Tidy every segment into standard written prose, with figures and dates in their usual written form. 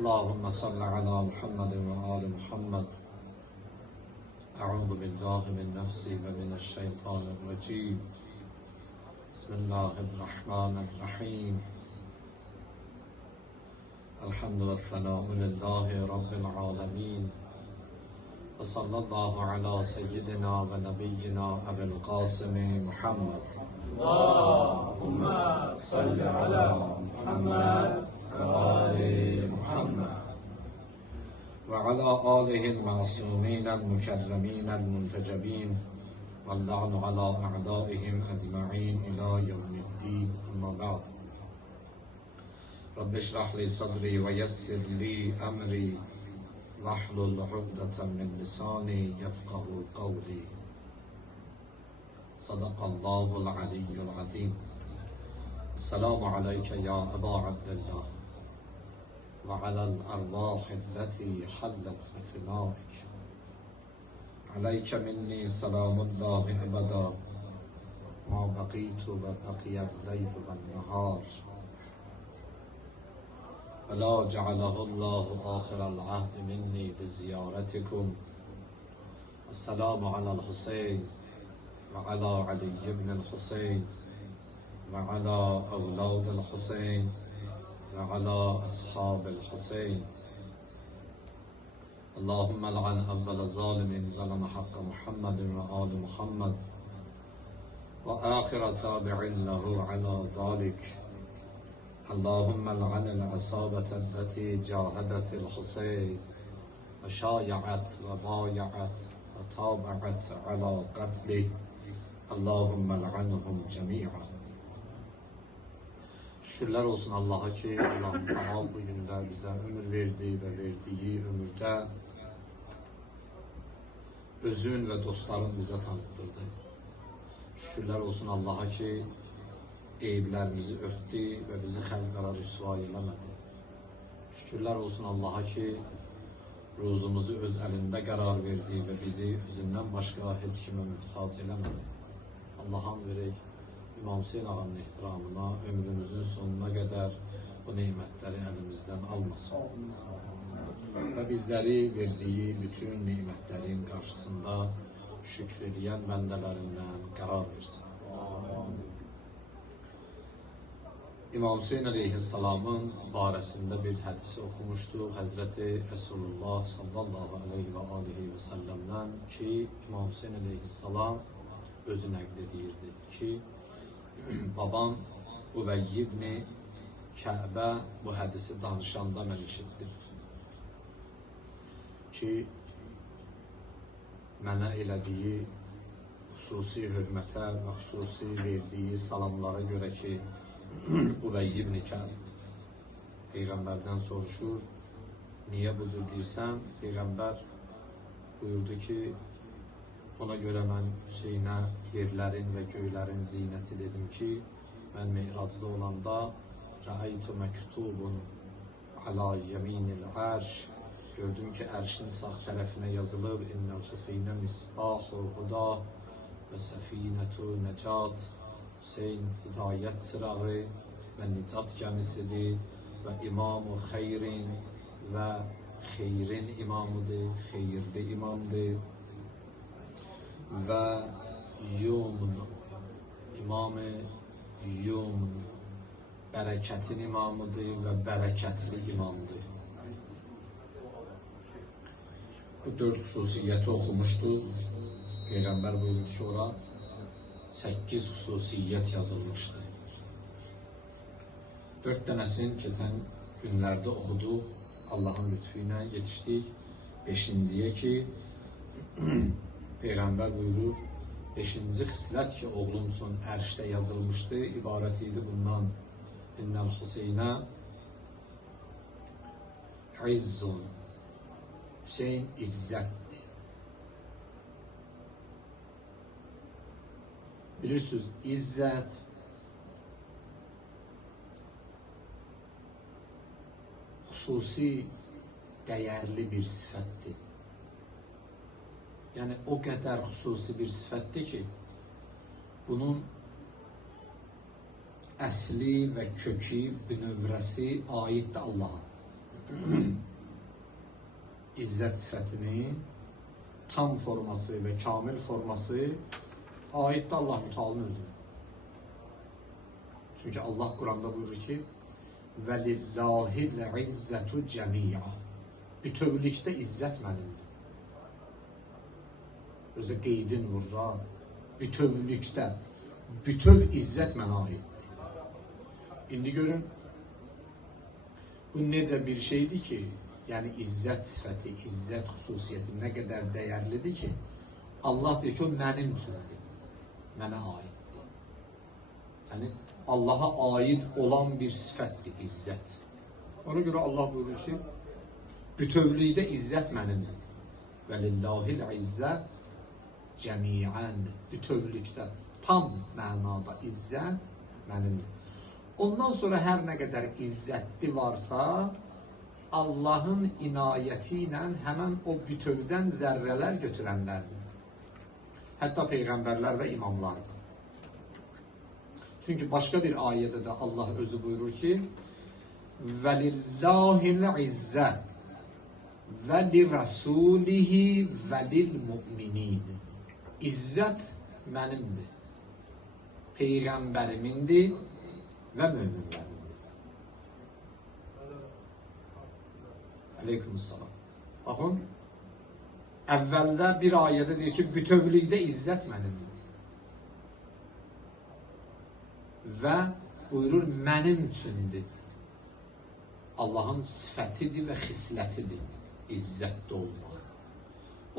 Allahümme salli ala Muhammedin ve ali Muhammed. Euzu billahi min nefsi ve mineşşeytanirracim. Bismillahirrahmanirrahim. Elhamdü ve senâ'u lillahi rabbil âlemin. Ve sallallahu ala seyyidina ve nebiyyina Ebu'l Kasım Muhammed. Allahümme salli ala Muhammed ve ali Muhammed. وعلى آله المعصومين المكرمين المنتجبين واللعن على أعدائهم أجمعين إلى يوم الدين أما بعد رب اشرح لي صدري ويسر لي أمري واحلل عقدة من لساني يفقه قولي صدق الله العلي العظيم. السلام عليك يا أبا عبد الله وعلى الأرواح التي حلت بفنائك. عليك مني سلام الله أبدا ما بقيت وبقي الليل والنهار ولا جعله الله آخر العهد مني بزيارتكم. السلام على الحسين وعلى علي بن الحسين وعلى أولاد الحسين وعلى أصحاب الحسين. اللهم لعن أول ظالم ظلم حق محمد وآل محمد وآخر تابع له على ذلك. اللهم لعن العصابة التي جاهدت الحسين وشايعت وبايعت وتابعت على قتله. اللهم لعنهم جميعا. Şükürler olsun Allah'a ki Allah-u Teala bu günde bize ömür verdi ve verdiği ömürde özün ve dostların bize tanıttırdı. Şükürler olsun Allah'a ki eyiblerimizi örttü ve bizi halkara rüsva eylemedi. Şükürler olsun Allah'a ki ruzumuzu öz elinde karar verdi ve bizi özünden başka hiç kime muhtaç eylemedi. Allah'ın verək İmam Hüseyin ağanın ehtiramına ömrümüzün sonuna kadar bu nimetleri elimizden almasın. Ve bizleri verdiği bütün nimetlerin karşısında şükrediyen bendelerinden karar versin. İmam Hüseyin Aleyhisselam'ın baresinde bir hadisi okumuştu. Hazreti Resulullah sallallahu aleyhi ve aleyhi ve sellem'den ki İmam Hüseyin Aleyhisselam özü nəql ki babam Ubey ibn Kəbə bu hədisi danışanda mən eşitdim ki mənə elədiyi xüsusi hörmətə və xüsusi verdiyi salamlara görə ki Ubey ibn Kəb Peyğəmbərdən soruşur, niyə bu cür deyirsən? Peyğəmbər buyurdu ki ona göre ben Hüseyn'e yerlerin ve göylerin zineti dedim ki ben Mi'rac'da olanda Ra'aytu mektubun ala yeminil arş, gördüm ki erşin sağ tarafına yazılıb innel Hüseyne misbahu huda ve sefinetu necat. Hüseyin hidayet sırağı ve nicat gemisidir ve imam-ı hayrin ve hayrin imamıdır, hayırlı imamdır. Ve yumn, İmam-ı Yumn, bereketin imamıdır ve bereketli imamdır. Bu dört hususiyeti okumuştu. Peygamber buyurdu ki orada 8 hususiyet yazılmıştı. 4 tanesini geçen günlerde okudu. Allah'ın lütfuyla yetiştik. 5.'ye ki Peygamber buyurur, 5. xislət ki oğlum üçün ərşdə yazılmışdı, ibarət idi bundan. İnnəl Hüseynə izzun, Hüseyin izzətdir. Bilirsiniz, izzət xüsusi dəyərli bir sifətdir. Yani o kadar hususi bir sifətdir ki, bunun əsli və kökü, bünövrəsi aiddir Allah'a. izzət sifətinin tam forması və kamil forması aiddir Allah Müteala'nın özünə. Çünki Allah Quranda buyurur ki, وَلِلَّهِ الْعِزَّةُ جَمِيعًا Bütövlükdə izzət mənimdir. Özə qeydin burada, bütövlükdə, bütöv izzət mənə aiddir. İndi görün, bu necə bir şeydir ki, yəni izzət sifəti, izzət xüsusiyyəti nə qədər dəyərlidir ki, Allah deyir ki, o mənim üçündür, mənə aiddir. Yəni, Allaha aid olan bir sifətdir izzət. Ona görə Allah buyurur ki, bütövlükdə izzət mənimdir. Və lillahil izzə cəmiən, bütövlükdə, tam mənada izzət mənimdir. Ondan sonra hər nə qədər izzətli varsa, Allahın inayəti ilə həmən o bütövdən zərrələr götürənlərdir. Hətta peyğəmbərlər və imamlardır. Çünki başqa bir ayədə də Allah özü buyurur ki, وَلِلَّهِ الْعِزَّةِ وَلِرَسُولِهِ وَلِلْمُؤْمِنِينَ İzzət mənimdir, peyğəmberimindir və möminlərindir. Aleykümselam. Baxın, əvvəldə bir ayədə deyir ki, bütövlükdə izzət mənimdir. Və buyurur, mənim üçündür. Allahın sifətidir və xislətidir, izzətdə olmaq.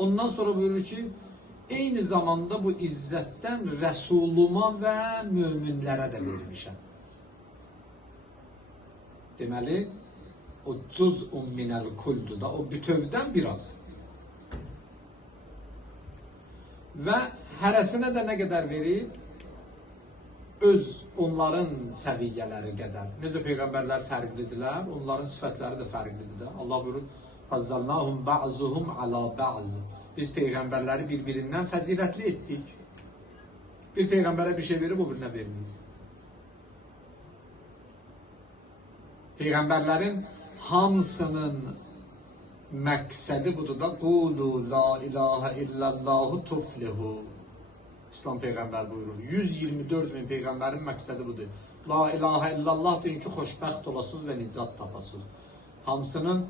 Ondan sonra buyurur ki, eyni zamanda bu izzətdən Rəsuluma və möminlərə də vermişəm. Deməli, o cüz'un minəl kuldur da, o bütövdən biraz. Və hərəsinə də nə qədər verib? Öz onların səviyyələri qədər. Necə peyğəmbərlər fərqlidirlər, onların sifətləri də fərqlidir. Allah buyurur, فَزَّلْنَاهُمْ بَعْزُهُمْ عَلَى بَعْزِ Biz peyğəmbərləri bir-birindən fəzilətli etdik. Bir peyğəmbərə bir şey verib, o birinə verməyik. Peyğəmbərlərin hamısının məqsədi budur da, قُولُوا لَا إِلَٰهَ إِلَّا اللّٰهُ تُفْلِهُ İslam Peyğəmbər buyurur. 124 min Peyğəmbərin məqsədi budur. La ilahə illallah deyin ki, xoşbəxt olasınız və nicat tapasınız. Hamısının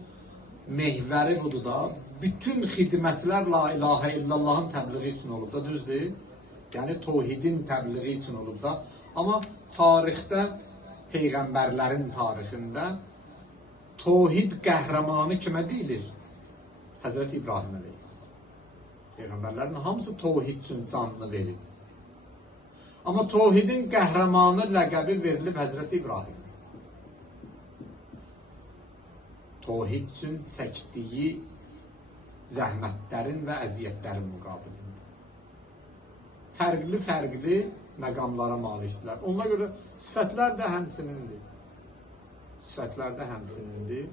mehvəri budur da, bütün xidmətlər la ilahə illallahın təbliği üçün olub da, düzdür? Yəni, tohidin təbliği üçün olub da. Amma tarixdə, Peyğəmbərlərin tarixində tohid qəhrəmanı kimə deyilir? Həzrəti İbrahim əleyhisselam. Peyğəmbərlərin hamısı tohid üçün canını verib. Amma tohidin qəhrəmanı ləqəbi verilib Həzrəti İbrahim. Tohid üçün çəkdiyi zəhmətlərin və əziyyətlərin müqabilində. Fərqli məqamlara malikdirlər. Ona görə sifətlər də həmçinindir. Sifətlər də həmçinindir.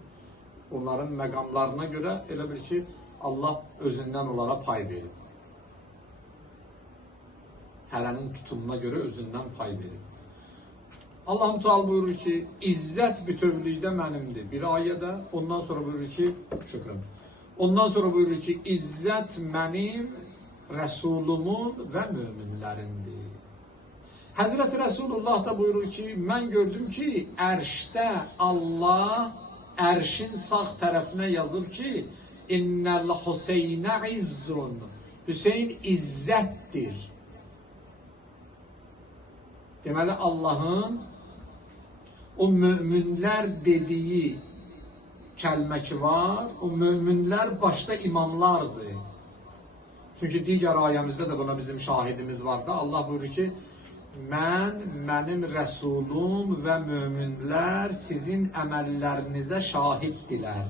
Onların məqamlarına görə elə bil ki, Allah özündən onlara pay verib. Hərənin tutumuna görə özündən pay verib. Allah-u Teala buyurur ki, izzət bütövlükdə mənimdir. Bir ayədə, ondan sonra buyurur ki, şükrəm. Ondan sonra buyurur ki, izzət mənim, Rəsulumun və möminlərimdir. Həzrəti Rəsulullah da buyurur ki, mən gördüm ki, ərşdə Allah ərşin sağ tərəfinə yazıb ki, İnnəl Hüseynə izzun. Hüseyn izzətdir. Deməli, Allahın o möminlər dediyi kəlmə ki var, o möminlər başda imamlardır. Çünki digər ayəmizdə də buna bizim şahidimiz var da, Allah buyurur ki, mənim Rəsulum və möminlər sizin əməllərinizə şahiddirlər.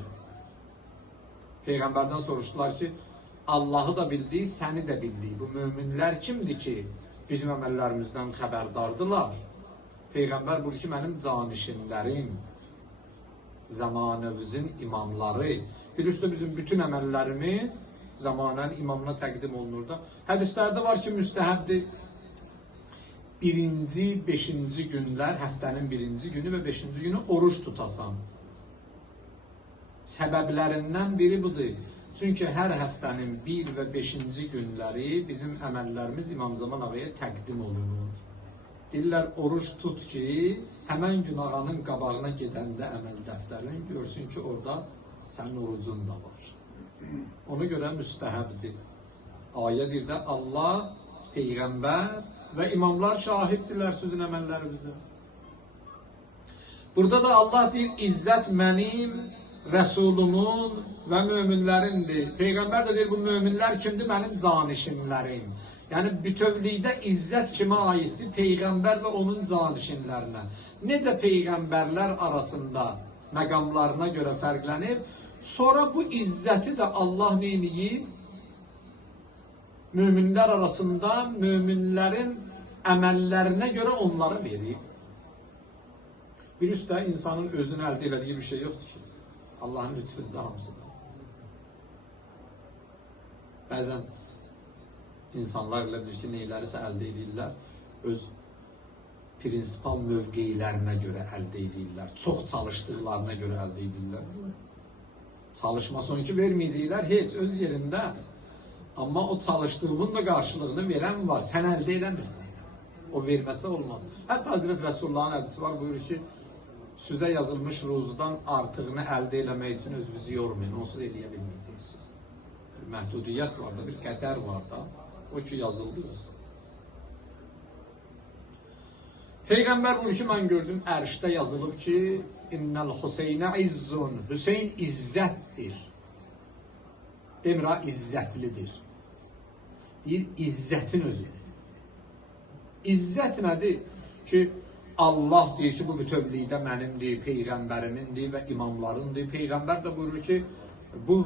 Peyğəmbərdən soruşdular ki, Allahı da bildik, səni də bildik. Bu möminlər kimdir ki, bizim əməllərimizdən xəbərdardılar? Peyğəmbər buyurur ki, mənim canişinlərim, zamanəvizin imamları. Bilirsə, bizim bütün əməllərimiz zamanənin imamına təqdim olunur da. Hədislərdə var ki, müstəhəbdir. 1-ci, 5-ci günlər, həftənin 1-ci günü və 5-ci günü oruç tutasan. Səbəblərindən biri budur. Çünki hər həftənin 1 və 5-ci günləri bizim əməllərimiz İmam Zaman ağaya təqdim olunur. Deyirlər, oruç tut ki, həmən gün ağanın qabağına gedəndə əməl dəftərin görsün ki, orada sənin orucun da var. Ona görə müstəhəbdir. Ayə deyir də, Allah, Peyğəmbər və imamlar şahiddirlər sözün əməllərimizə. Burada da Allah deyir, izzət mənim, Rəsulumun və möminlərindir. Peyğəmbər də deyir, bu möminlər kimdir? Mənim canişinlərim. Yəni, bütövlükdə izzət kimə aiddir? Peyğəmbər və onun canişinlərinə. Necə Peyğəmbərlər arasında məqamlarına görə fərqlənib, sonra bu izzəti də Allah neyini? Möminlər arasında möminlərin əməllərinə görə onları verib. Bir üstə insanın özünün əldə elədiyi bir şey yoxdur ki. Allahın lütfündə hamısıdır. Bəzən insanlar elə bilir ki, neylərisə əldə edirlər, öz prinsipal mövqeylərinə görə əldə edirlər, çox çalışdıqlarına görə əldə edirlər. Çalışmasın ki, verməyəcəklər heç öz yerində. Amma o çalışdığının da qarşılığını verən var, sən əldə edəmirsən. O verməsə olmaz. Hətta Hazreti Resulullah'ın hədisi var, buyurur ki, sizə yazılmış ruzudan artığını əldə eləmək üçün özünüzü yormayın, onsuz eləyə bilməyəcəksiniz. Məhdudiyyət var da, bir qədər var da, o ki yazıldınız. Peyğəmbər buyurur ki, mən gördüm, ərşdə yazılıb ki, İnnəl Hüseynə izzun, Hüseyn izzətdir. Demir ha, izzətlidir. Deyir, izzətin özüdür. İzzət nədir? Ki, Allah deyir ki, bu bütövlükdə mənimdir, Peyğəmbərimindir və imamlarındır. Peyğəmbər də buyurur ki, bu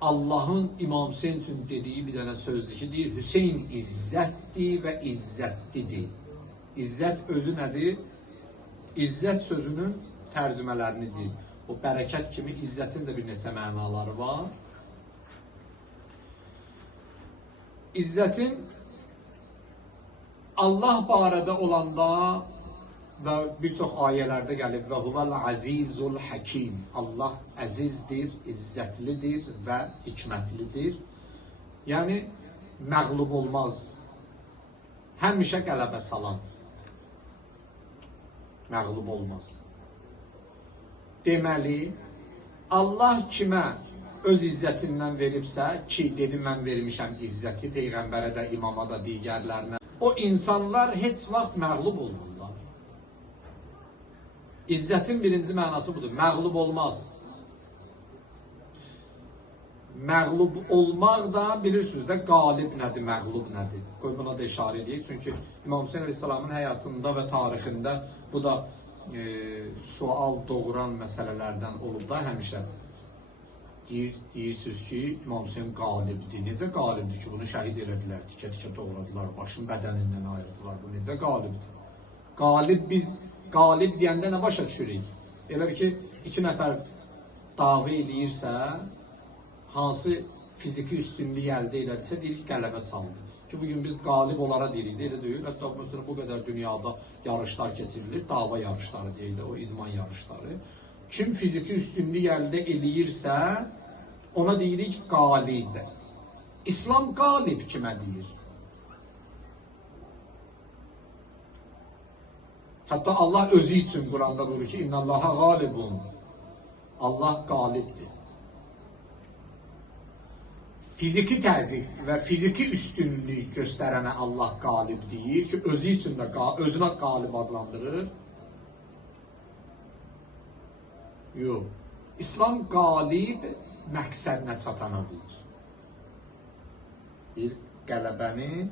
Allahın İmam Hüseyn üçün dediyi bir dənə sözdür ki, deyir, Hüseyn izzətdir və izzətlidir. İzzət özü nədir? İzzət sözünün tərcümələrini deyir. O bərəkət kimi izzətin də bir neçə mənaları var. İzzətin Allah barədə olanda və bir çox ayələrdə gəlib və huvəl azizul hakim. Allah əzizdir, izzətlidir və hikmətlidir. Yəni, məğlub olmaz. Həmişə qələbə çalan. Məğlub olmaz. Deməli, Allah kimə öz izzətindən veribsə, ki, dedim mən vermişəm izzəti, Peyğəmbərə də, imama da, digərlərinə, o insanlar heç vaxt məğlub olmurlar. İzzətin birinci mənası budur, məğlub olmaz. Məğlub olmaq da bilirsiniz də, qalib nədir, məğlub nədir? Qoy buna da işarə edeyik, çünki İmam Hüseyin Aleyhisselamın həyatında və tarixində bu da sual doğuran məsələlərdən olub da həmişə. Deyirsiniz ki, İmam Hüseyin qalibdir. Necə qalibdir ki, bunu şəhid elədilər, tikə-tikə doğradılar, başın bədənindən ayırdılar. Bu necə qalibdir? Qalib deyəndə nə başa düşürük? Elə bir ki, 2 nəfər dava eləyirsə, hansı fiziki üstünlüyü əldə elədirsə, deyirik ki, qələbə çaldı. Ki, bugün biz qalib olara deyirik, elə deyil. Hətta bu qədər dünyada yarışlar keçirilir, dava yarışları deyil, o idman yarışları. Kim fiziki üstünlük əldə eləyirsə, ona deyirik qalib. İslam qalib kimə deyir? Hətta Allah özü üçün Quranda buyurur ki, İnnallaha qalibun. Allah qalibdir. Fiziki təzyiq və fiziki üstünlük göstərənə Allah qalib deyir ki, özü üçün də özünə qalib adlandırır. Yox. İslam qalib məqsədinə çatana deyir. Deyir, qələbəni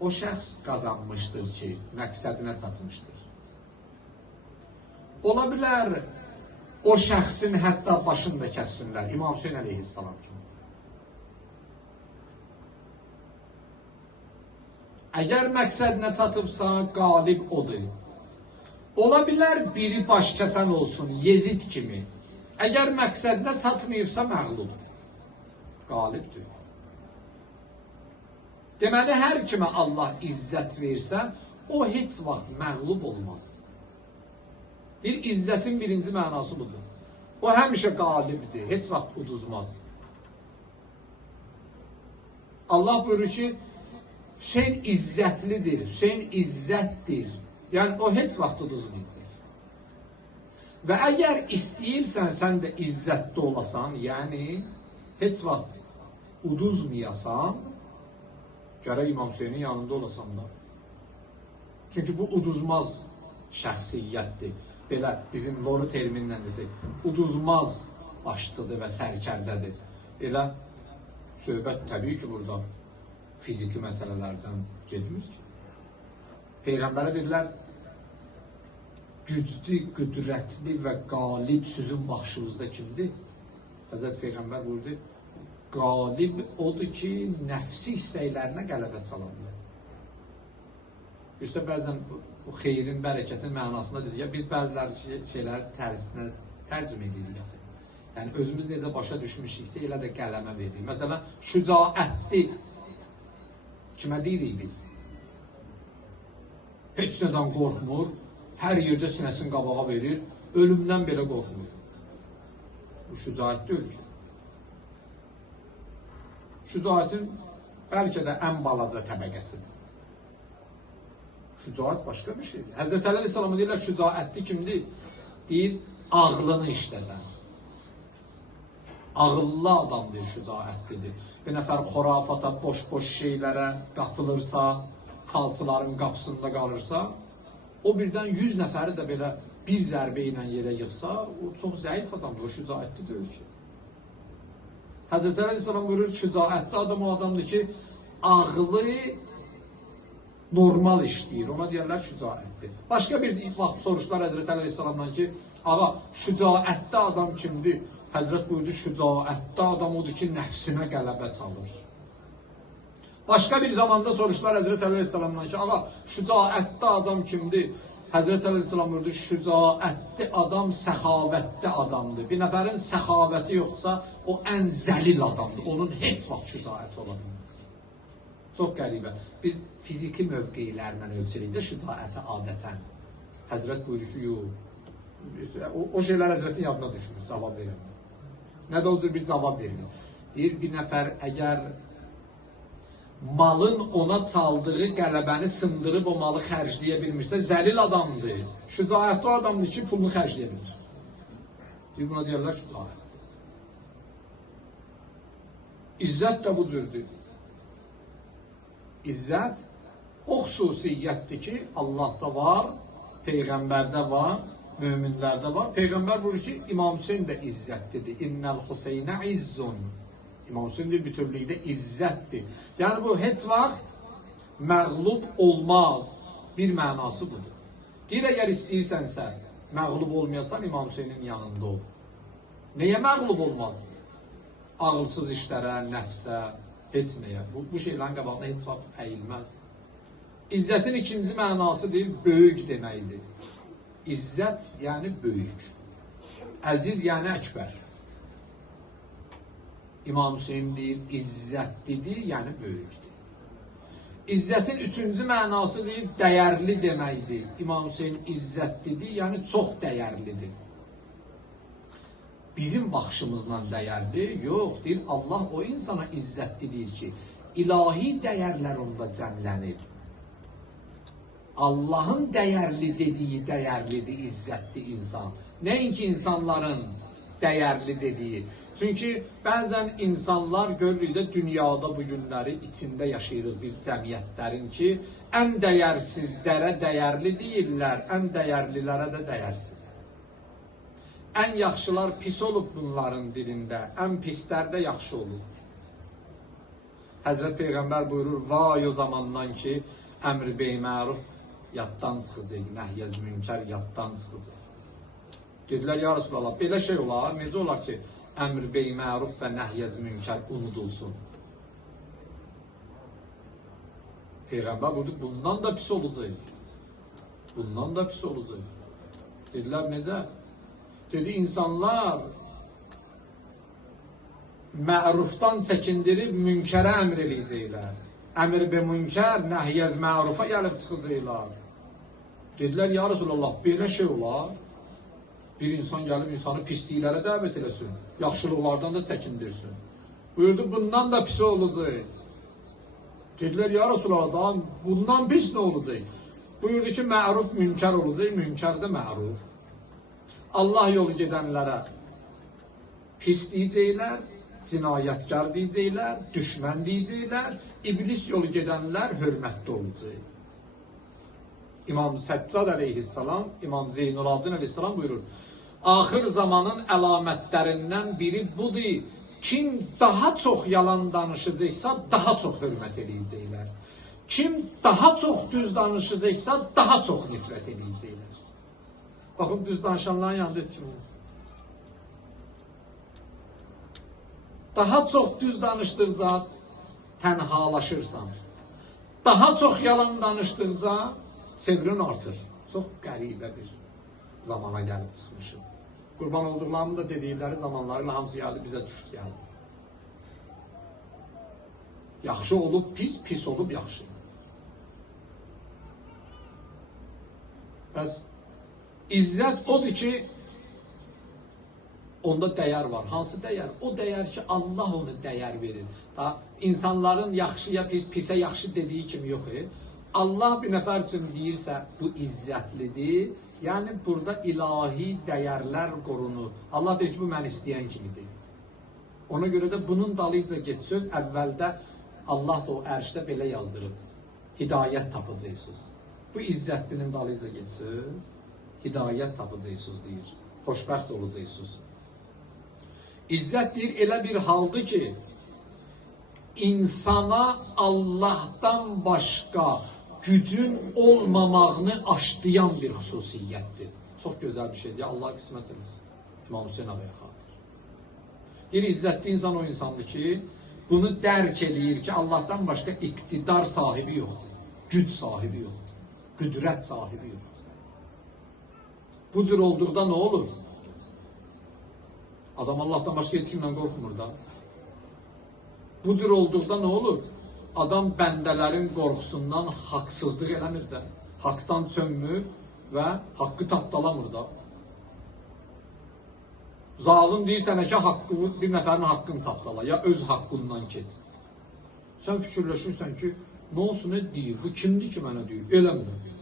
o şəxs qazanmışdır ki, məqsədinə çatmışdır. Ola bilər, o şəxsin hətta başını da kəssinlər, İmam Hüseyin əleyhissalam kimi. Əgər məqsədinə çatıbsa, qalib odur. Ola bilər, biri baş kəsən olsun, Yezid kimi. Əgər məqsədinə çatmayıbsa, məğlubdur. Qalibdir. Deməli, hər kimə Allah izzət versə, o heç vaxt məğlub olmaz. Bir izzətin birinci mənası budur. O həmişə qalibdir, heç vaxt uduzmaz. Allah buyurur ki, Hüseyin izzətlidir, Hüseyin izzətdir. Yəni o heç vaxt uduzmayacaq. Və əgər istəyirsən sən də izzətli olasan, yəni heç vaxt uduzmayasan, gərək İmam Hüseynin yanında olasan da. Çünki bu uduzmaz şəxsiyyətdir. Belə bizim loru terminlə desək, uduzmaz başçıdır və sərkərdədir. Elə söhbət təbii ki, burada fiziki məsələlərdən gedmir ki. Peyğəmbərə dedilər, güclü, qüdrətli və qalib sizin başınızda kimdir? Həzrət Peyğəmbər buyurdu, qalib odur ki, nəfsi istəklərinə qələbə çala bilər. İşte bəzən o xeyrin, bərəkətin mənasında dedik, biz bəziləri şeyləri tərsinə tərcümə edirik. Yəni, özümüz necə başa düşmüşüksə, elə də qələmə veririk. Məsələn, şücaətli kimə deyirik biz? Heç nədən qorxmur, hər yerdə sinəsini qabağa verir, ölümdən belə qorxmur. Bu şücaət deyil ki. Şücaətin bəlkə də ən balaca təbəqəsidir. Şücaət başqa bir şeydir. Həzrət Əli Əleyhisselam'a deyirlər, şücaətli kimdir? Deyir, ağlını işlədən. Ağıllı adam deyir, şücaətlidir. Bir nəfər xorafata, boş-boş şeylərə qatılırsa, falçıların qapısında qalırsa, o birdən 100 nəfəri də belə bir zərbə ilə yerə yıxsa, o çox zəif adamdır, o şücaətli deyil ki. Həzrət Əli Əleyhisselam buyurur, şücaətli adam o adamdır ki, ağlı normal işləyir, ona deyərlər şücaətli. Başqa bir vaxt soruşdular Həzrət Əli Əleyhisselamdan ki, ağa, şücaətli adam kimdir? Həzrət buyurdu, şücaətli adam odur ki, nəfsinə qələbə çalır. Başqa bir zamanda soruşdular Həzrət Əli Əleyhisselamdan ki, ağa, şücaətli adam kimdir? Həzrət Əli Əleyhisselam buyurdu, şücaətli adam səxavətli adamdır. Bir nəfərin səxavəti yoxsa, o ən zəlil adamdır. Onun heç vaxt şücaəti ola bilməz. Çox qəribə. Biz fiziki mövqeylərlə ölçürük də şücaəti adətən. Həzrət buyurdu ki, yox. O şeylər Həzrətin yadına düşmür, cavab verəmir. Nə də o cür bir cavab verilir. Deyir, bir nəfər əgər malın ona çaldığı qələbəni sındırıb o malı xərcləyə bilmirsə, zəlil adamdır. Şücaətli adamdır ki, pulunu xərcləyə bilir. Deyir, buna deyərlər şücaət. İzzət də bu cürdür. İzzət o xüsusiyyətdir ki, Allah'da var, Peyğəmbərdə var, möminlərdə var. Peyğəmbər buyurur ki, İmam Hüseyin də izzətlidir. İnnəl Hüseynə izzun. İmam Hüseyin bir bütövlükdə izzətdir. Yəni bu heç vaxt məğlub olmaz. Bir mənası budur. Deyir, əgər istəyirsənsə, məğlub olmayasan İmam Hüseynin yanında ol. Nəyə məğlub olmaz? Ağılsız işlərə, nəfsə, heç nəyə. Bu şeylərin qabağında heç vaxt əyilməz. İzzətin ikinci mənası deyil, böyük deməkdir. İzzət yəni böyük. Əziz yəni əkbər. İmam Hüseyin deyir, izzətlidir, yəni böyükdür. İzzətin üçüncü mənası deyir, dəyərli deməkdir. İmam Hüseyin izzətlidir, yəni çox dəyərlidir. Bizim baxışımızla dəyərli, yox, deyir, Allah o insana izzətli deyir ki, ilahi dəyərlər onda cəmlənir. Allahın dəyərli dediyi dəyərlidir, izzətli insan. Nəinki insanların dəyərli dediyi. Çünki bəzən insanlar görürük də dünyada bu günləri içində yaşayırıq bir cəmiyyətlərin ki, ən dəyərsizlərə dəyərli deyirlər, ən dəyərlilərə də dəyərsiz. Ən yaxşılar pis olub bunların dilində, ən pislər də yaxşı olub. Həzrət Peyğəmbər buyurur, vay o zamandan ki, əmr beyməruf yaddan çıxacaq, nəhyəz münkər yaddan çıxacaq. Dedilər, ya Resulallah, belə şey olar, necə olar ki, əmr beyməruf və nəhyəz münkər unudulsun? Peyğəmbər buyurdu, bundan da pis olacaq. Bundan da pis olacaq. Dedilər, necə? Dedi, insanlar mərufdan çəkindirib münkərə əmr eləyəcəklər. Əmr be münkər, nəhyəz mərufa gəlib çıxacaqlar. Dedilər, ya Resulallah, belə şey olar. Bir insan gəlib insanı pisliklərə dəvət eləsin, yaxşılıqlardan da çəkindirsin. Buyurdu, bundan da pis olacaq. Dediler ya Resulallah daha bundan pis ne olacak? Buyurdu ki ma'ruf münker olacak, münker de ma'ruf. Allah yolu gedenlere pis diyecekler, cinayətkar diyecekler, düşmən diyecekler, iblis yolu gedenler hürmetli olacak. İmam Səccad aleyhisselam, İmam Zeynulabdin aleyhisselam buyurur. Ahir zamanın əlamətlərindən biri budur. Kim daha çok yalan danışacaksa daha çok hürmet edecekler. Kim daha çok düz danışacaksa daha çok nifret edecekler. Bakın düz danışanların yanında heç kim olur. Daha çok düz danıştıkça tenhalaşırsan. Daha çok yalan danıştıkça çevrin artır. Çok qəribə bir zamana gəlib çıxmışıq. Qurban olduqlarımı da dedikləri zamanlarıyla hamısı geldi bize düşdü geldi. Yaxşı olub pis, pis olub yaxşı. Bəs izzət odur ki, onda dəyər var. Hansı dəyər? O dəyər ki, Allah onu dəyər verir. Ta insanların yaxşıya pis, pisə yaxşı dediği kimi yox. Allah bir nəfər üçün deyirsə bu izzətlidir. Yəni burada ilahi dəyərlər qorunur. Allah deyir ki, bu mən istəyən kimidir. Ona görə də bunun dalıca get söz əvvəldə Allah da o ərşdə belə yazdırıb. Hidayət tapacaqsınız. Bu izzətlinin dalıca get söz. Hidayət tapacaqsınız deyir. Xoşbəxt olacaqsınız. İzzət deyir elə bir haldır ki, insana Allah'tan başka gücün olmamağını aşlayan bir xüsusiyyətdir. Çox gözəl bir şeydir. Allah qismət eləsin. İmam Hüseyin ağaya xatir. Bir izzətli insan o insandır ki, bunu dərk eləyir ki, Allah'tan başka iktidar sahibi yoxdur. Güc sahibi yoxdur. Qüdrət sahibi yoxdur. Bu cür olduqda ne olur? Adam Allah'tan başka heç kimlə qorxmur da. Bu cür olduqda ne olur? Adam bəndələrin qorxusundan haqsızlıq eləmir də. Haqdan çönmür və haqqı tapdalamır da. Zalim deyir sənə ki, bir nəfərin haqqını tapdala, ya öz haqqından keç. Sən fikirləşirsən ki, ne olsun, ne deyir, bu kimdir ki mənə deyir, eləmir.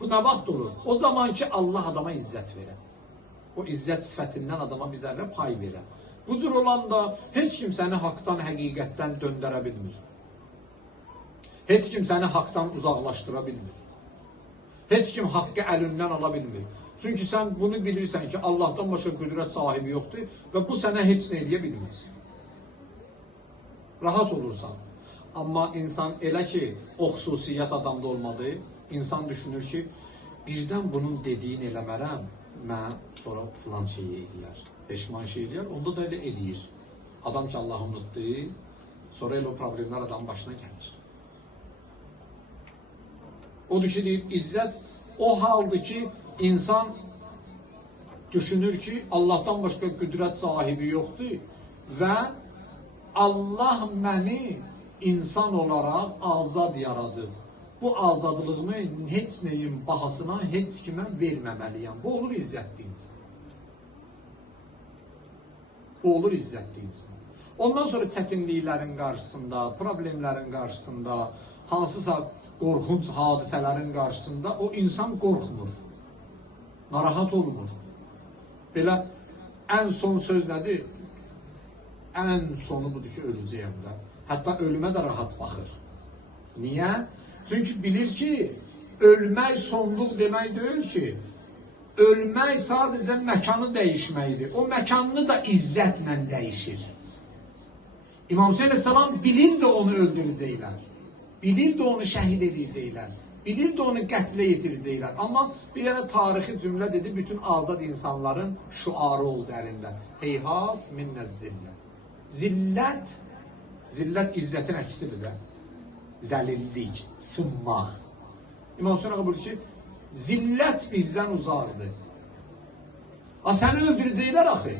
Bu nə vaxt olur? O zaman ki, Allah adama izzət verər. O izzət sifətindən adama bizərlə pay verər. Bu cür olanda heç kim səni haqdan, həqiqətdən döndərə bilmir. Heç kim səni haqdan uzaqlaşdıra bilmir. Heç kim haqqı əlindən ala bilmir. Çünki sən bunu bilirsən ki, Allah'tan başqa qüdrət sahibi yoxdur və bu sənə heç nə edə bilməz. Rahat olursan. Amma insan elə ki, o xüsusiyyət adamda olmadı, insan düşünür ki, birdən bunun dediyini eləmərəm, mən sonra filan şeyi eləyər. Peşman şey eləyər, onda da elə eləyir. Adam ki, Allah'ı unutdu, sonra elə o problemlər adamın başına gəlir. Odur ki, deyib, izzət o haldır ki, insan düşünür ki, Allah'tan başqa qüdrət sahibi yoxdur və Allah məni insan olaraq azad yaradır. Bu azadlığımı heç nəyin bahasına heç kimə verməməliyəm. Bu olur izzətli insan. Bu olur izzətli insan. Ondan sonra çətinliklərin qarşısında, problemlərin qarşısında, hansısa qorxunç hadisələrin qarşısında o insan qorxmur. Narahat olmur. Belə ən son söz nədir? Ən sonu budur ki, öləcəyəm də. Hətta ölümə də rahat baxır. Niyə? Çünki bilir ki, ölmək sonluq demək deyil ki, ölmək sadəcə məkanı dəyişməkdir. O məkanını da izzətlə dəyişir. İmam Hüseyin Aleyhisselam bilirdi onu öldürəcəklər. Bilirdi onu şəhid edəcəklər. Bilirdi onu qətlə yetirəcəklər. Amma bir dənə tarixi cümlə dedi, bütün azad insanların şuarı oldu əlində. Heyhat minnə zillət. Zillət, zillət izzətin əksidir də. Zəlillik, sınmaq. İmam Hüseyin ağa buyurdu ki, zillət bizdən uzaqdır. Səni öldürəcəklər axı.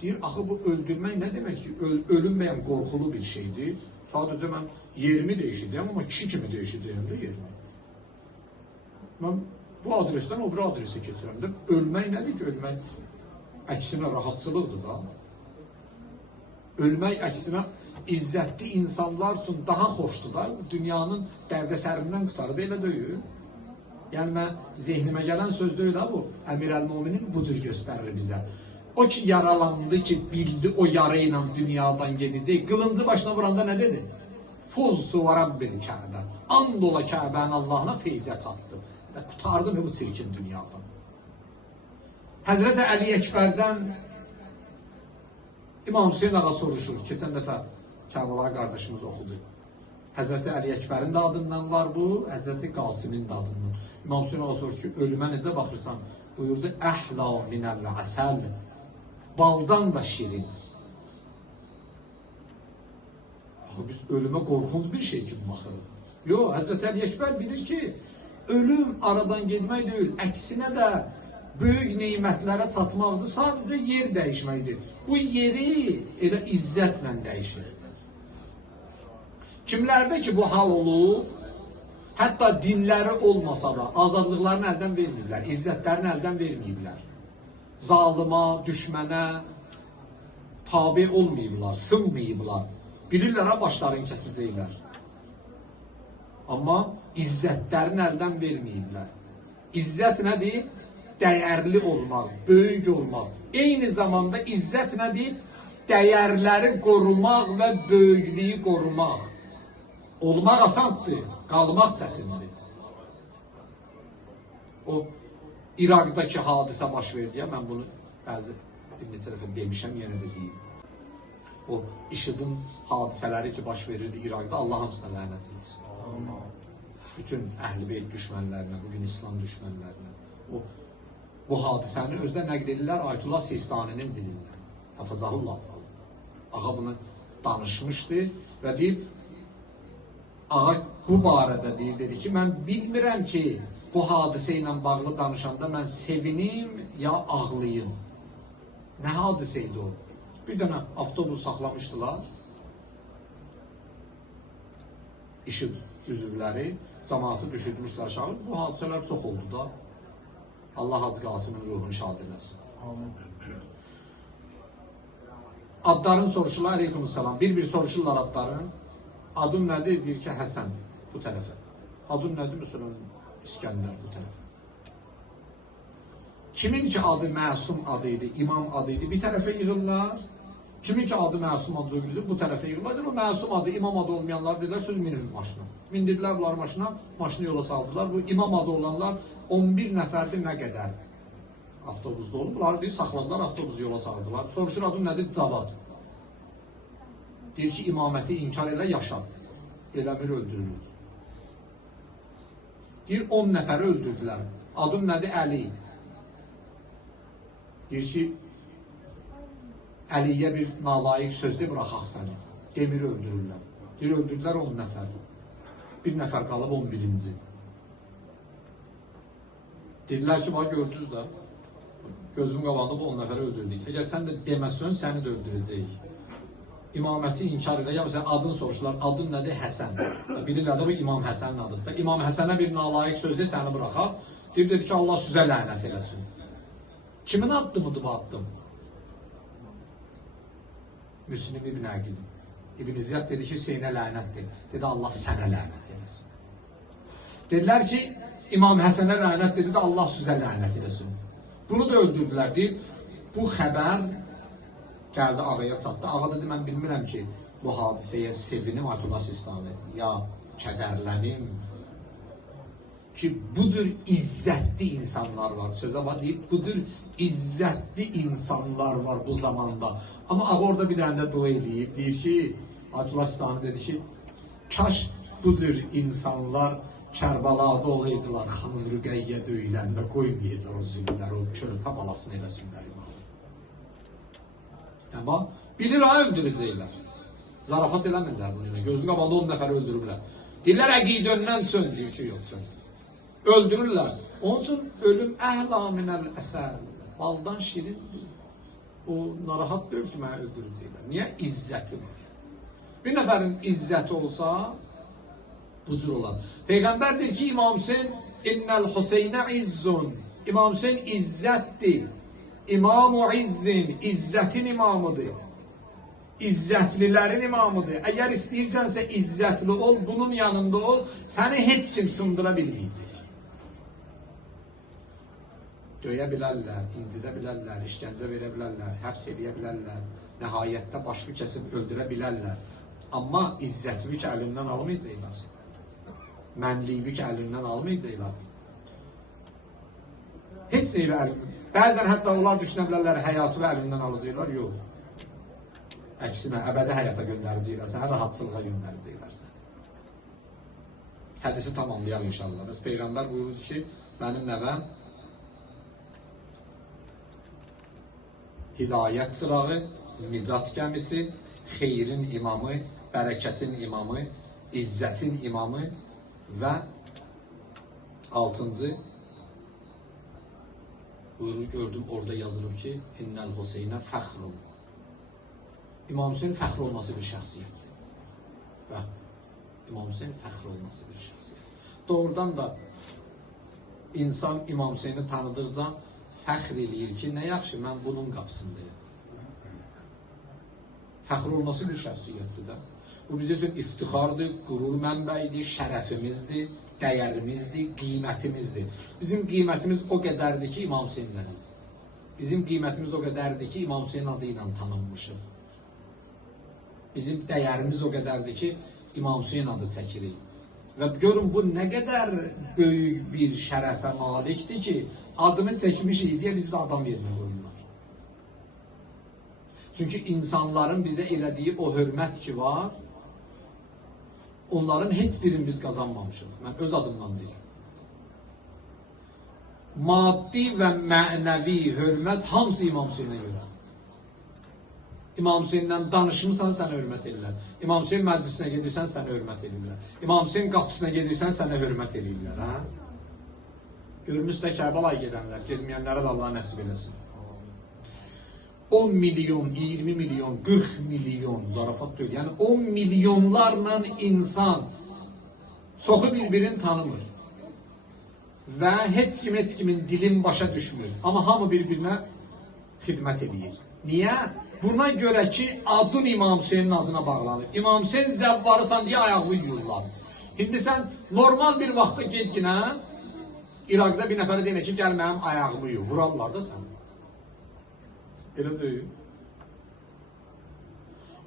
Deyir, axı bu öldürmək nə demək ki? Ölünməyən qorxulu bir şeydir. Sadəcə mən yerimi dəyişəcəyəm, amma kişi kimi dəyişəcəyəm də yerimi. Mən bu adresdən o bir adrese keçirəm də. Ölmək nədir ki? Ölmək əksinə rahatçılıqdır da. Ölmək əksinə izzətli insanlar üçün daha xoşdur da. Dünyanın dərdəsərindən qurtarır, elə deyil. Yəni mən zehnimə gələn söz deyil ha bu. Əmirəl-Möminin bu cür göstərir bizə. O ki yaralandı ki bildi o yara ilə dünyadan gedəcək. Qılıncı başına vuranda nə dedi? Fuztu və Rabbil Kəbə. And ola Kəbənin Allahına feyzə çatdı. Qurtardı mı bu çirkin dünyadan? Həzrət Əli Əkbərdən İmam Hüseyin ağa soruşur. Keçən dəfə Kəbəla qardaşımız oxudu. Həzrət Əli Əkbərin də adından var bu, Həzrət Qasimin də adından. İmam Hüseyin ağa soruşur ki, ölümə necə baxırsan? Buyurdu, əhla minəl əsəl. Baldan da şirin. Biz ölümə qorxunc bir şey kimi baxırıq. Yox, Həzrət Əli Əkbər bilir ki, ölüm aradan getmək deyil, əksinə də böyük neymətlərə çatmaqdır, sadəcə yer dəyişməkdir. Bu yeri elə izzətlə dəyişir. Kimlərdə ki bu hal olub, hətta dinləri olmasa da azadlıqlarını əldən verməyiblər, izzətlərini əldən verməyiblər. Zalıma, düşmənə tabi olmayıblar, sınmayıblar. Bilirlər ha, başlarını kəsəcəklər. Amma izzətlərini əldən verməyiblər. İzzət nədir? Dəyərli olmaq, böyük olmaq. Eyni zamanda izzət nədir? Dəyərləri qorumaq və böyüklüyü qorumaq. Olmaq asandır, qalmaq çətindir. O İraqdakı hadisə baş verdi ya, mən bunu bəzi bir neçə dəfə demişəm, yenə də deyim. O IŞİD'in hadisələri ki baş verirdi İraqda, Allah hamısına lənət etsin. Bütün Əhl-i Beyt düşmənlərinə, bugün İslam düşmənlərinə. Bu hadisəni özdə nəql edirlər Ayətullah Sistaninin dilindən. Hafızahullah. Ağa bunu danışmışdı və deyib, ağa bu barədə deyir, dedi ki, mən bilmirəm ki, bu hadisə ilə bağlı danışanda mən sevinim ya ağlayım. Nə hadisə idi o? Bir dənə avtobus saxlamışdılar. IŞİD üzvləri cəmaatı düşürmüşlər aşağı. Bu hadisələr çox oldu da. Allah Hacı Qasımın ruhunu şad eləsin. Adların soruşurlar, aleykümselam. Bir soruşurlar adların. Adın nədir? Deyir ki, Həsən bu tərəfə. Adın nədir? Məsələn, İskəndər bu tərəfə. Kimin ki adı məsum adıydı, imam adıydı, bir tərəfə yığırlar. Kimin ki adı məsum adıydı, bu tərəfə yığırlar. O məsum adı, imam adı olmayanlar dedilər, söz minin maşına. Mindirdilər bunlar maşına, maşını yola saldılar. Bu imam adı olanlar 11 nəfərdir nə qədər avtobusda olub. Bunları deyir, saxladılar, avtobusu yola saldılar. Soruşur, adın nədir? Cavad. Deyir ki, imaməti inkar elə yaşa. Eləmir, öldürülür. Deyir, 10 nəfəri öldürdülər. Adın nədir? Əli. Deyir ki, Əliyə bir nalayiq sözdür, bıraxaq səni. Demir öldürürlər. Deyir, öldürdülər 10 nəfər. Bir nəfər qalıb 11-ci. Dedilər ki, bax gördünüz də, gözüm qabağında bu 10 nəfəri öldürdük. Əgər sən də deməsən, səni də öldürəcəyik. İmaməti inkar edə, ya məsələn, adını soruşdular, adın nədir? Həsən. Bilirlər də bu İmam Həsənin adıdır. İmam Həsənə bir nalayiq sözdür, səni bıraxaq. Deyib, dedi ki, Allah sizə lənət eləsin. Kimin addımıdır bu addım? Müslim İbn Əqil. İbn Ziyad dedi ki, Hüseynə lənətdir. Dedi, Allah sənə lənət eləsin. Dedilər ki, İmam Həsənə lənət dedi, Allah sizə lənət eləsin. Bunu da öldürdülər, deyib, bu xəbər gəldi ağaya çatdı. Ağa dedi, mən bilmirəm ki, bu hadisəyə sevinim Ayətullah Sistani, ya kədərlənim ki, bu cür izzətli insanlar var. Sözə var deyib, bu cür izzətli insanlar var bu zamanda. Amma ağa orada bir dənə də dua edib, deyir ki, Ayətullah Sistani dedi ki, kaş bu cür insanlar Kərbalada olaydılar, xanım Rüqəyyə döyüləndə qoymayırlar o zülmlər, o körpə balasını eləsinlər. Amma bilir, öldürəcəklər. Zarafat eləmirlər bunu. Gözlü qabağında 10 nəfər öldürürlər. Deyirlər, əqidəndən çön, deyir ki, yox çön. Öldürürlər. Onun üçün ölüm əhla minəl əsəl. Baldan şirindir. O narahat deyil ki, mənə öldürəcəklər. Niyə? İzzəti var. Bir nəfərin izzəti olsa, bu cür olan. Peyğəmbər deyir ki, İmam Hüseyin innəl Hüseynə izzun. İmam Hüseyin izzətdir. İmam-u izzin, izzətin imamıdır. İzzətlilərin imamıdır. Əgər istəyirsənsə izzətli ol, bunun yanında ol, səni heç kim sındıra bilməyəcək. Döyə bilərlər, incidə bilərlər, işgəncə verə bilərlər, həbs edə bilərlər, nəhayətdə başını kəsib öldürə bilərlər. Amma izzətlik əlindən almayacaqlar. Mənliklik əlindən almayacaqlar. Heç şeyi bəzən hətta onlar düşünə bilərlər, həyatı əlindən alacaqlar, yox. Əksinə, əbədi həyata göndərəcəklər, sənə rahatsızlığa göndərəcəklər səni. Hədisi tamamlayalım inşallah. Peyğəmbər buyurdu ki, mənim nəvəm hidayət çırağı, nicat gəmisi, xeyrin imamı, bərəkətin imamı, izzətin imamı və 6-cı buyurur, gördüm orada yazılıb ki, İnnəl Hüseynə fəxrun. İmam Hüseyin fəxr olması bir şəxsiyyətdir. Və İmam Hüseyin fəxr olması bir şəxsiyyət. Doğrudan da insan İmam Hüseyini tanıdıqca fəxr eləyir ki, nə yaxşı, mən bunun qapısındayım. Fəxr olması bir şəxsiyyətdir də. Bu bizə üçün iftixardır, qürur mənbəyidir, şərəfimizdir, dəyərimizdir, qiymətimizdir. Bizim qiymətimiz o qədərdir ki, İmam Hüseyinlədir. Bizim qiymətimiz o qədərdir ki, İmam Hüseyin adı ilə tanınmışıq. Bizim dəyərimiz o qədərdir ki, İmam Hüseyin adı çəkirik. Və görün, bu nə qədər böyük bir şərəfə malikdir ki, adını çəkmişik deyə bizdə adam yerinə qoyurlar. Çünki insanların bizə elədiyi o hörmət ki var, onların heç birini biz qazanmamışıq. Mən öz adımdan deyim. Maddi və mənəvi hörmət hamısı İmam Hüseyinə görə. İmam Hüseyinlə danışmısan, sənə hörmət edirlər. İmam Hüseyin məclisinə gedirsən, sənə hörmət edirlər. İmam Hüseyin qapısına gedirsən, sənə hörmət edirlər. Görmüsdə Kərbalay gedənlər, gedməyənlərə də Allah nəsib eləsin. 10 milyon, 20 milyon, 40 milyon, zarafat deyil. Yəni 10 milyonlarla insan çoxu bir-birini tanımır. Və heç kimin dilin başa düşmür. Amma hamı bir-birinə xidmət edir. Niyə? Buna görə ki, adın İmam Hüseynin adına bağlanır. İmam Hüseyin zəvvarısan deyə ayağı yuyurlar. İndi sən normal bir vaxtda gedginə, İraqda bir nəfərə deyinə ki, gəl mənim ayağımı yuy. Vurarlar da sən. Elə deyil.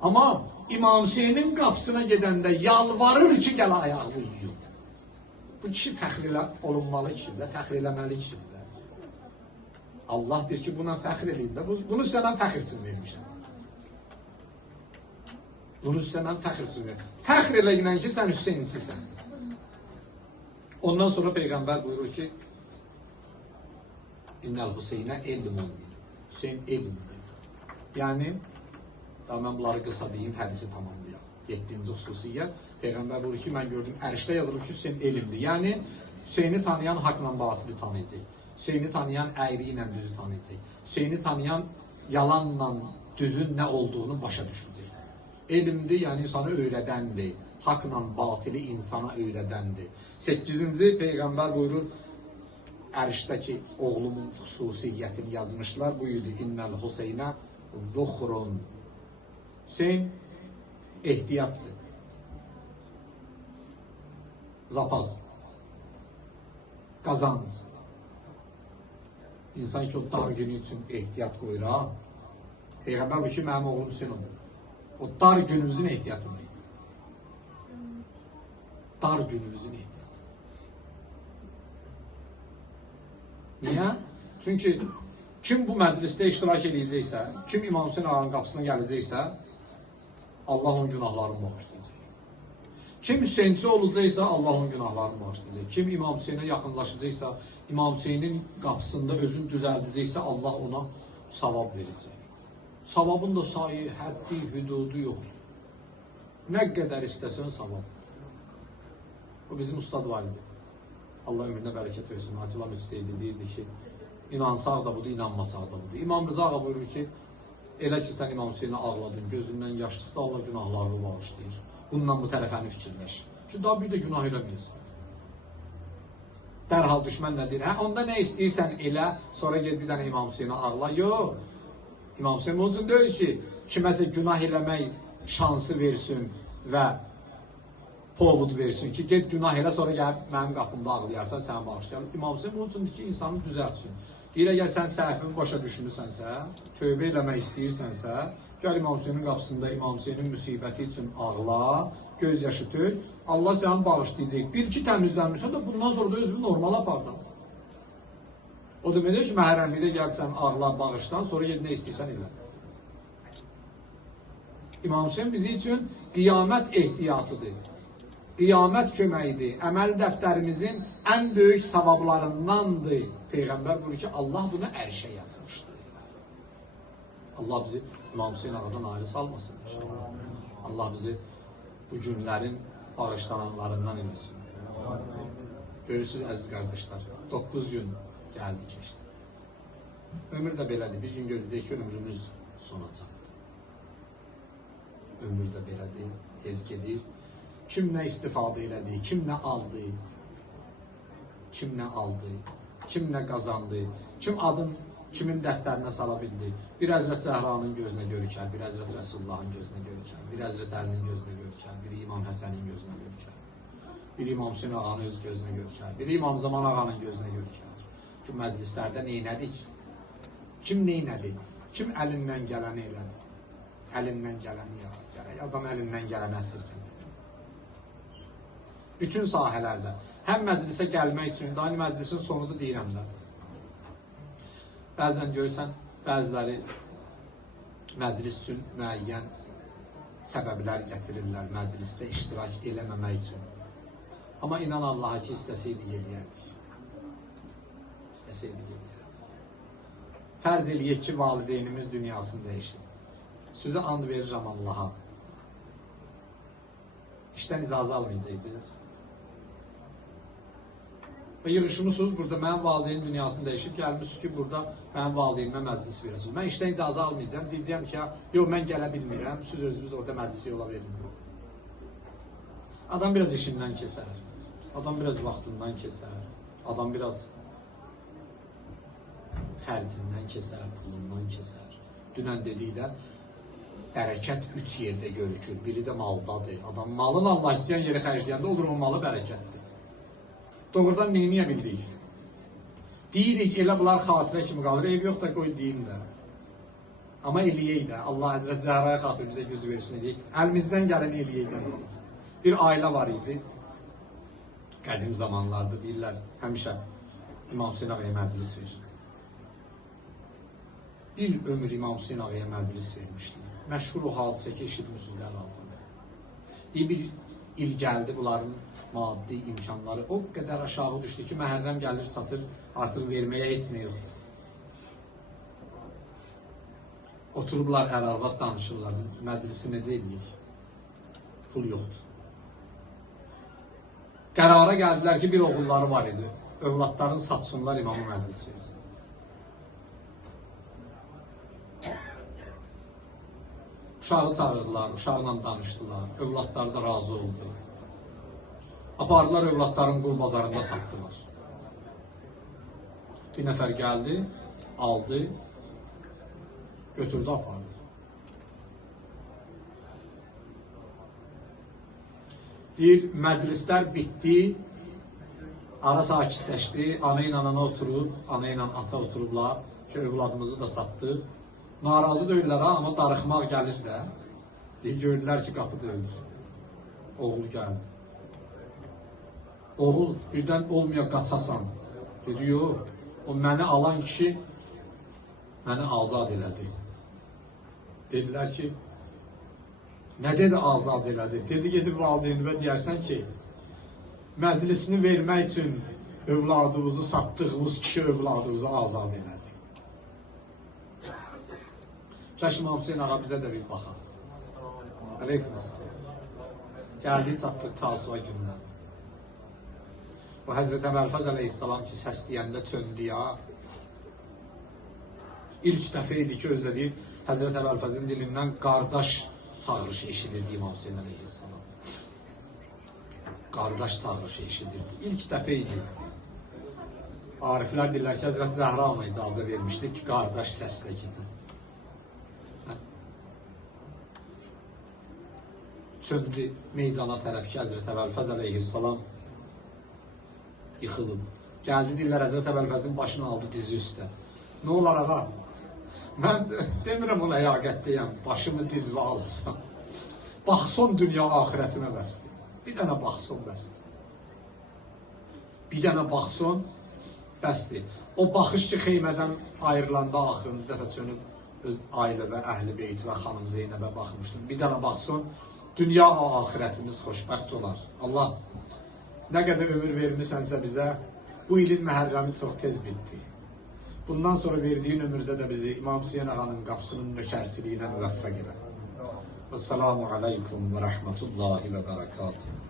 Amma İmam Hüseynin qapısına gedəndə yalvarır ki, gəl ayağımı yuy. Bu kişi fəxr olunmalı kişidir, fəxr eləməli kişidir. Allah deyir ki, buna fəxr edeyim də, bunu sizə mən fəxr üçün vermişəm. Bunu sizə mən fəxr üçün vermişəm. Fəxr eləyinən ki, sən Hüseyinçisən. Ondan sonra Peyğəmbər buyurur ki, İnnəl Hüseynə elmun. Hüseyin elmdir. Yəni, daha mən bunları qısa deyim, hədisi tamamlayaq. 7-ci xüsusiyyət. Peyğəmbər buyurur ki, mən gördüm, ərişdə yazılır ki, Hüseyin elmdir. Yəni, Hüseyini tanıyan haqla batili tanıyacaq. Hüseyini tanıyan əyri ilə düzü tanıyacaq. Hüseyini tanıyan yalanla düzün nə olduğunu başa düşəcək. Elmdir, yəni insanı öyrədəndir. Haqla batili insana öyrədəndir. 8-ci Peyğəmbər buyurur, ərişdəki oğlumun xüsusiyyətini yazmışlar. Buyurdu, İnnəl Hüseynə zuxrun. Hüseyin ehtiyatdır. Zapaz. Qazanc. İnsan ki, o dar günü üçün ehtiyat qoyur, ha? Peyğəmbər bu ki, mənim oğlum Hüseyin odur. O dar günümüzün ehtiyatındır. Dar günümüzün ehtiyatı. Niyə? Çünki kim bu məclisdə iştirak edəcəksə, kim İmam Hüseyin ağanın qapısına gələcəksə, Allah onun günahlarını bağışlayacaq. Kim Hüseyinçi olacaqsa, Allah onun günahlarını bağışlayacaq. Kim İmam Hüseyinə yaxınlaşacaqsa, İmam Hüseynin qapısında özünü düzəldəcəksə, Allah ona savab verəcək. Savabın da sayı, həddi, hüdudu yoxdur. Nə qədər istəsən savab. Bu bizim ustad var idi. Allah ömrünə bərəkət versin. Ayətullah Müsteydi deyirdi ki, inansaq da budur, inanmasaq da budur. İmam Rıza ağa buyurur ki, elə ki sən İmam Hüseyinə ağladın, gözündən yaş çıxdı, Allah günahlarını bağışlayır. Bundan bu tərəfəni fikirləş. Ki, daha bir də günah eləməyəsən. Dərhal düşmən nə deyir? Hə, onda nə istəyirsən elə, sonra ged bir dənə İmam Hüseynə ağla. Yox. İmam Hüseyin bunun üçün deyil ki, kiməsə günah eləmək şansı versin və povud versin ki, get günah elə, sonra gəlib mənim qapımda ağlayarsan, səni bağışlayalım. İmam Hüseyin bunun üçündür ki, insanı düzəltsin. Deyir, əgər sən səhvini başa düşünürsənsə, tövbə eləmək istəyirsənsə, gəl İmam Hüseynin qapısında İmam Hüseynin müsibəti üçün ağla, göz yaşı tök, Allah səni bağışlayacaq. Bir-iki təmizlənmirsən də bundan sonra da özünü normal apardan. O deməkdir ki, məhərrəmlikdə gəlsən, ağla, bağışlan, sonra nə istəyirsən elə. İmam Hüseyin bizi üçün qiyamət ehtiyatıdır. Qiyamət köməyidir. Əməl dəftərimizin ən böyük savablarındandır. Peyğəmbər buyurur ki, Allah bunu ərşə yazmışdır. Allah bizi İmam Hüseyin ağadan ayrı salmasın. Allah bizi bu günlərin bağışlananlarından eləsin. Görürsünüz əziz qardaşlar, 9 gün gəldi, keçdi. Ömür də belədir. Bir gün görəcək ki, ömrümüz sona çatdı. Ömür də belədir, tez gedir. Kim nə istifadə elədi, kim nə aldı, kim nə aldı, kim nə qazandı, kim adın kimin dəftərinə sala bildi. Bir Həzrət Zəhranın gözünə görükər, bir Həzrət Rəsullahın gözünə görükər, bir Həzrət Əlinin gözünə görükər, bir İmam Həsənin gözünə görükər, bir İmam Hüseyin ağanın öz gözünə görükər, bir İmam Zaman ağanın gözünə görükər. Ki, məclislərdə neynədik? Kim neynədi? Kim əlindən gələni elədi? Əlindən gələni ya. Gərək adam əlindən gələni əsirgədir. Bütün sahələrdə. Həm məclisə gəlmək üçün, daim məclisin sonunda deyirəm də. Bəzən görürsən, bəziləri məclis üçün müəyyən səbəblər gətirirlər məclisdə iştirak eləməmək üçün. Amma inan Allaha ki, istəsəydi gedəyərdik. İstəsəydi gedəyərdik. Fərz eləyək ki, valideynimiz dünyasını dəyişir. Sözə and verirəm Allaha. İşdən icazə almayacaqdır. Və yığışmışsınız, burada mənim valideynim dünyasını dəyişib, gəlmişsiniz ki, burada mənim valideynimə məclis verəsiniz. Mən işdən icazə almayacağım, deyəcəm ki, yox, mən gələ bilmirəm, siz özünüz orada məclisi yola verirsiniz. Adam biraz işindən kesər, adam biraz vaxtından kesər, adam biraz xərcindən kesər, pulundan kesər. Dünən dedikdə, bərəkət 3 yerdə görükür, biri də maldadır. Adam malın Allah istəyən yeri xərcləyəndə olur, o malı bərəkətdir. Doğrudan neyniyə bildik? Deyirik, elə bunlar xatirə kimi qalır. Eyb yox da qoy deyim də. Amma eləyək də. Allah Həzrət Zəhraya xatir bizə güc versin eləyək. Əlimizdən gələni eləyək də. Bir ailə var idi. Qədim zamanlarda deyirlər, həmişə İmam Hüseyin ağaya məclis verir. Bir ömür İmam Hüseyin ağaya məclis vermişdi. Məşhur o hadisə ki, eşitmişsizlər altında. Bir il gəldi bunların maddi imkanları o qədər aşağı düşdü ki, məhərrəm gəlir, çatır, artıq verməyə heç nə yoxdur. Oturublar, ər-arvad danışırlar, məclisi necə edəyik? Pul yoxdur. Qərara gəldilər ki, bir oğulları var idi. Övladların satsınlar, imamı məclis versin. Uşağı çağırdılar, uşaqla danışdılar, övladları da razı oldu. Apardılar, övladların qul bazarında satdılar. Bir nəfər gəldi, aldı, götürdü, apardı. Deyir, məclislər bitdi, ara sakitləşdi, ana ilə ana oturub, ana ilə ata oturublar ki, övladımızı da satdıq. Narazı deyirlər ha, amma darıxmaq gəlir də. Deyir, gördülər ki, qapı döyülür. Oğul gəldi. Oğul, birdən olmuyor, qaçasan. Dedi, yox, o məni alan kişi məni azad elədi. Dedilər ki, nə dedi azad elədi? Dedi, gedib valideynimə deyərsən ki, məclisini vermək üçün övladımızı satdığımız kişi övladımızı azad elədi. Kəşim Hüseyin ağa bizə də bir baxaq. Aleykümselam. Gəldik, çatdıq Tasu'a gününə. O Həzrət Əbəlfəz əleyhissalam ki, səsləyəndə çöndü ya. İlk dəfə idi ki, özlədik, Həzrət Əbəlfəzin dilindən qardaş çağırışı eşidirdi İmam Hüseyin əleyhissalam. Qardaş çağırışı eşidirdi. İlk dəfə idi. Ariflər deyirlər ki, Həzrət Zəhra ona icazə vermişdi ki, qardaş səslə gedir. söndü meydana tərəf ki, Həzrət Əbəlfəz əleyhissalam yıxılıb. Gəldi, dillər Həzrət Əbəlfəzin başını aldı dizi üstə. Nə olar ağa? Mən demirəm ona yaqətdəyəm, başımı dizvə alasam. Baxson dünya axirətinə bəsdir. Bir dənə baxson bəsdir. Bir dənə baxson bəsdir. O baxış ki, xeymədən ayrılanda axırıncı dəfə çönüb öz ailə və əhli beyt və xanım Zeynəbə baxmışdım. Bir dənə baxson, dünya axirətimiz xoşbəxt olar. Allah nə qədər ömür vermisənsə bizə, bu ilin məhərrəmi çox tez bitdi. Bundan sonra verdiyin ömürdə də bizi İmam Hüseyin ağanın qapısının nökərçiliyinə müvəffəq elə. Vəssalamu aleykum və rəhmətullahi və bərəkatuhu.